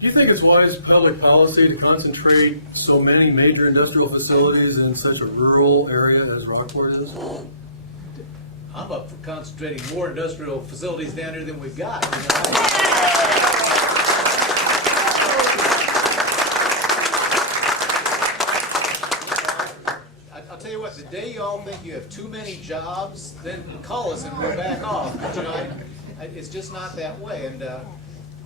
Do you think it's wise public policy to concentrate so many major industrial facilities in such a rural area as Rockport is? I'm up for concentrating more industrial facilities down here than we've got. I'll tell you what, the day y'all think you have too many jobs, then call us and we'll back off. But, you know, it's just not that way. And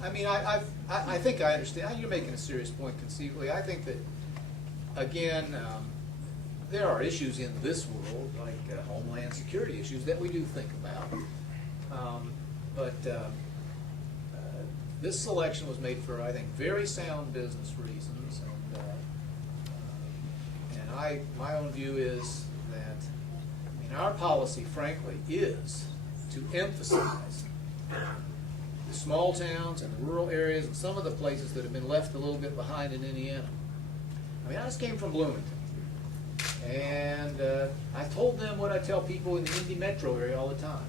I mean, I think I understand. You're making a serious point conceivably. I think that, again, there are issues in this world, like homeland security issues, that we do think about. But this selection was made for, I think, very sound business reasons. And my own view is that, I mean, our policy, frankly, is to emphasize the small towns and the rural areas and some of the places that have been left a little bit behind in Indiana. I mean, I just came from Bloomington. And I told them what I tell people in the Indy metro area all the time.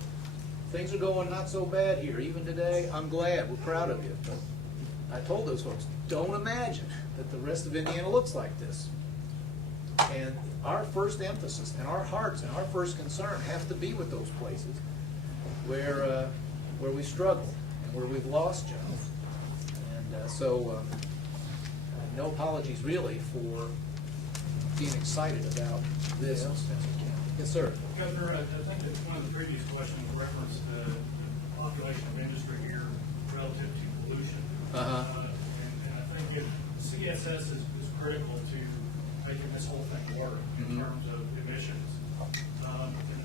Things are going not so bad here. Even today, I'm glad. We're proud of you. But I told those folks, don't imagine that the rest of Indiana looks like this. And our first emphasis and our hearts and our first concern have to be with those places where we struggle and where we've lost jobs. And so no apologies really for being excited about this in Spencer County. Yes, sir. Governor, I think that one of the previous questions referenced the population of industry here relative to pollution. And I think CSS is critical to making this whole thing work in terms of emissions.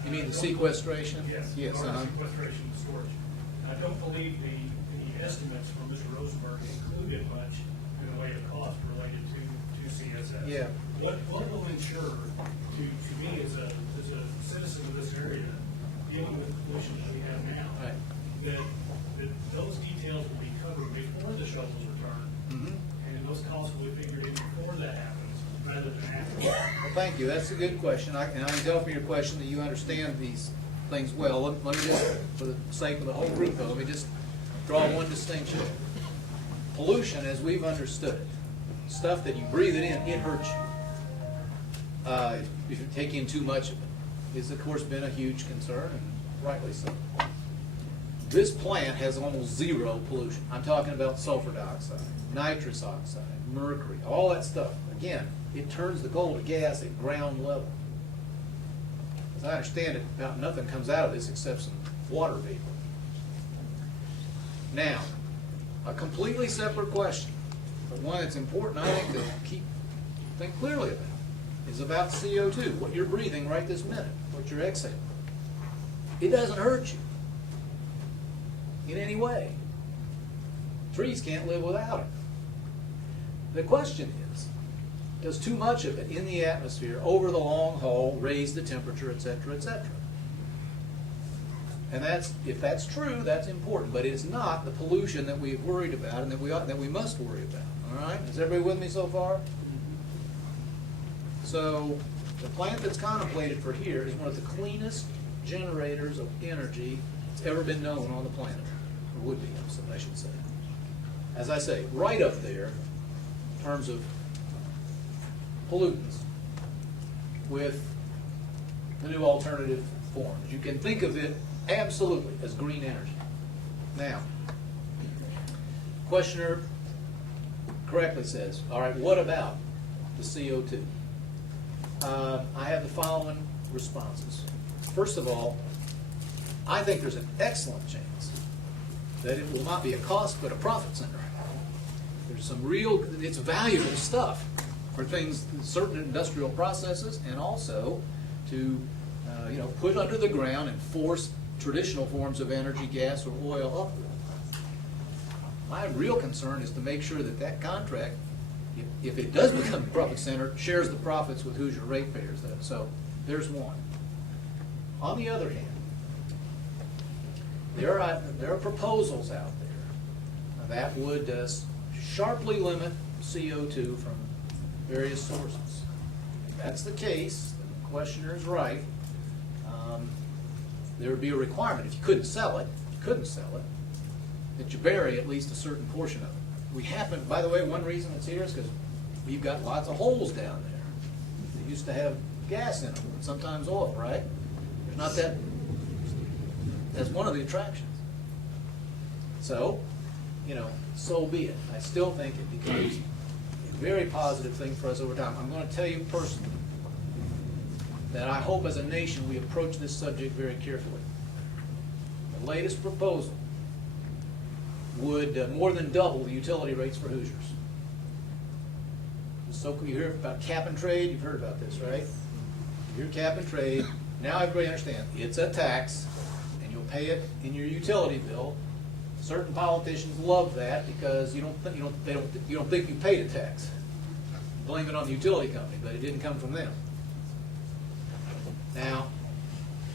You mean the sequestration? Yes. Yes. Sequestration and storage. I don't believe the estimates from Mr. Rosenberg included much in the way of cost related to CSS. Yeah. What will ensure to me as a citizen of this area, dealing with the pollution that we have now, Right. that those details will be covered before the shovels are turned, and those costs will be figured in before that happens, rather than after. Well, thank you. That's a good question. And I can tell from your question that you understand these things well. Let me just, for the sake of the whole group, though, let me just draw one distinction. Pollution, as we've understood it, stuff that you breathe it in, it hurts you. If you take in too much of it, is of course been a huge concern, and rightly so. This plant has almost zero pollution. I'm talking about sulfur dioxide, nitrous oxide, mercury, all that stuff. Again, it turns the coal to gas at ground level. As I understand it, about nothing comes out of this except some water vapor. Now, a completely separate question, but one that's important, I think, to think clearly about, is about CO2, what you're breathing right this minute, what you're exhaling. It doesn't hurt you in any way. Trees can't live without it. The question is, does too much of it in the atmosphere over the long haul raise the temperature, et cetera, et cetera? And if that's true, that's important, but it's not the pollution that we've worried about and that we must worry about. All right? Is everybody with me so far? So the plant that's contemplated for here is one of the cleanest generators of energy that's ever been known on the planet, or would be, I should say. As I say, right up there in terms of pollutants with the new alternative forms. You can think of it absolutely as green energy. Now, questioner correctly says, all right, what about the CO2? I have the following responses. First of all, I think there's an excellent chance that it will not be a cost but a profit center. There's some real, it's valuable stuff for things, certain industrial processes, and also to put under the ground and force traditional forms of energy, gas or oil upward. My real concern is to make sure that that contract, if it does become a profit center, shares the profits with Hoosier ratepayers. So there's one. On the other hand, there are proposals out there that would sharply limit CO2 from various sources. If that's the case, the questioner is right. There would be a requirement, if you couldn't sell it, that you bury at least a certain portion of it. we happen, by the way, one reason it's here is because we've got lots of holes down there. They used to have gas in them, sometimes oil, right? There's not that, that's one of the attractions. So, you know, so be it. I still think it becomes a very positive thing for us over time. I'm going to tell you personally that I hope as a nation we approach this subject very carefully. The latest proposal would more than double the utility rates for Hoosiers. So you hear about cap and trade, you've heard about this, right? You hear cap and trade, now everybody understands, it's a tax, and you'll pay it in your utility bill. Certain politicians love that because you don't think you paid a tax. Blame it on the utility company, but it didn't come from them. Now,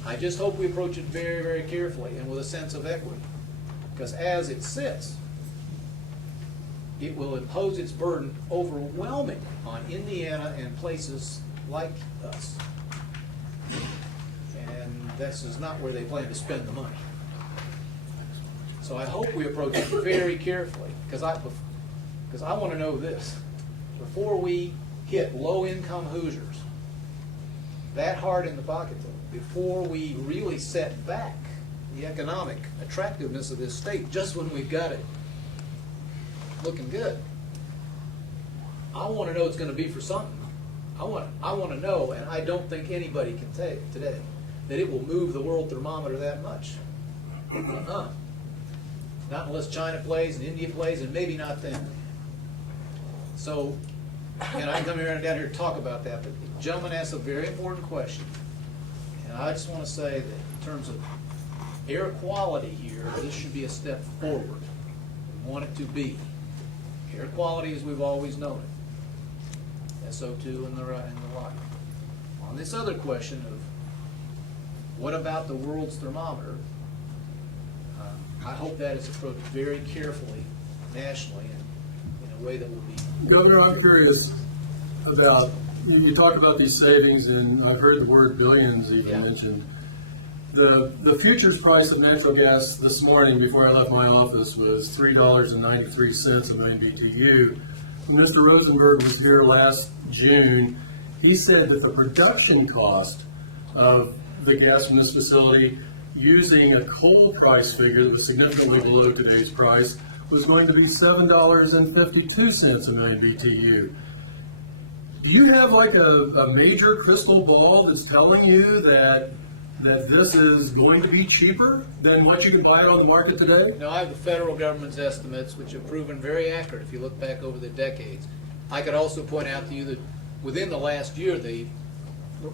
I just hope we approach it very, very carefully and with a sense of equity. Because as it sits, it will impose its burden overwhelmingly on Indiana and places like us. And this is not where they plan to spend the money. So I hope we approach it very carefully, because I want to know this. Before we hit low-income Hoosiers that hard in the pocketbook, before we really set back the economic attractiveness of this state, just when we've got it looking good, I want to know it's going to be for something. I want to know, and I don't think anybody can tell today that it will move the world thermometer that much. Not unless China plays and India plays, and maybe not then. So, and I can come here and down here to talk about that, but the gentleman asked a very important question. And I just want to say that in terms of air quality here, this should be a step forward. We want it to be. Air quality as we've always known it. SO2 and the like. On this other question of what about the world's thermometer, I hope that is approached very carefully nationally and in a way that will be. Governor, I'm curious about, you talk about these savings, and I've heard the word billions even mentioned. The futures price of natural gas this morning before I left my office was $3.93 an MMBTU. When Mr. Rosenberg was here last June, he said that the production cost of the gas from this facility, using a coal price figure that was significantly below today's price, was going to be $7.52 an MMBTU. Do you have like a major crystal ball that's telling you that this is going to be cheaper than what you can buy it on the market today? No, I have the federal government's estimates, which have proven very accurate if you look back over the decades. I could also point out to you that within the last year, the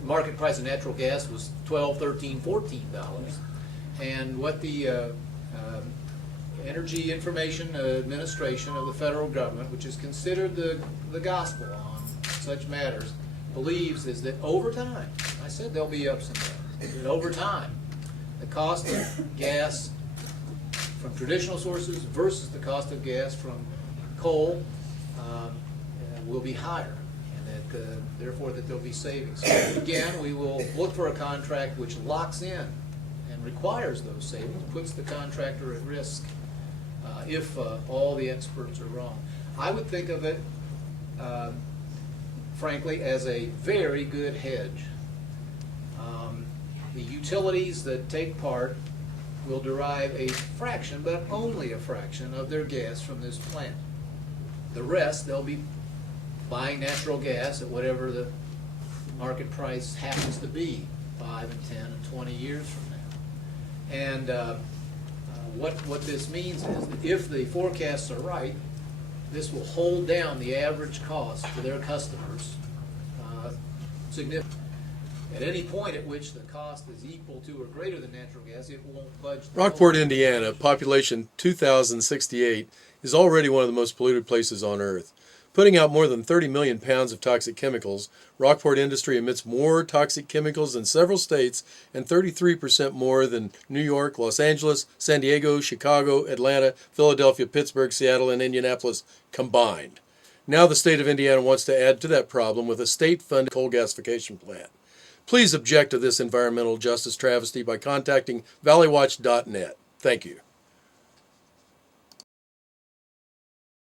market price of natural gas was $12, $13, $14. And what the Energy Information Administration of the federal government, which is considered the gospel on such matters, believes is that over time, I said there'll be ups and downs, that over time, the cost of gas from traditional sources versus the cost of gas from coal will be higher, and that therefore that there'll be savings. So again, we will look for a contract which locks in and requires those savings, puts the contractor at risk if all the experts are wrong. I would think of it, frankly, as a very good hedge. The utilities that take part will derive a fraction, but only a fraction, of their gas from this plant. The rest, they'll be buying natural gas at whatever the market price happens to be 5 and 10 and 20 years from now. And what this means is that if the forecasts are right, this will hold down the average cost to their customers significantly. At any point at which the cost is equal to or greater than natural gas, it won't budge. Rockport, Indiana, population 2,068, is already one of the most polluted places on Earth. Putting out more than 30 million pounds of toxic chemicals, Rockport industry emits more toxic chemicals than several states and 33% more than New York, Los Angeles, San Diego, Chicago, Atlanta, Philadelphia, Pittsburgh, Seattle, and Indianapolis combined. Now the state of Indiana wants to add to that problem with a state-funded coal gasification plant. Please object to this environmental justice travesty by contacting valleywatch.net. Thank you.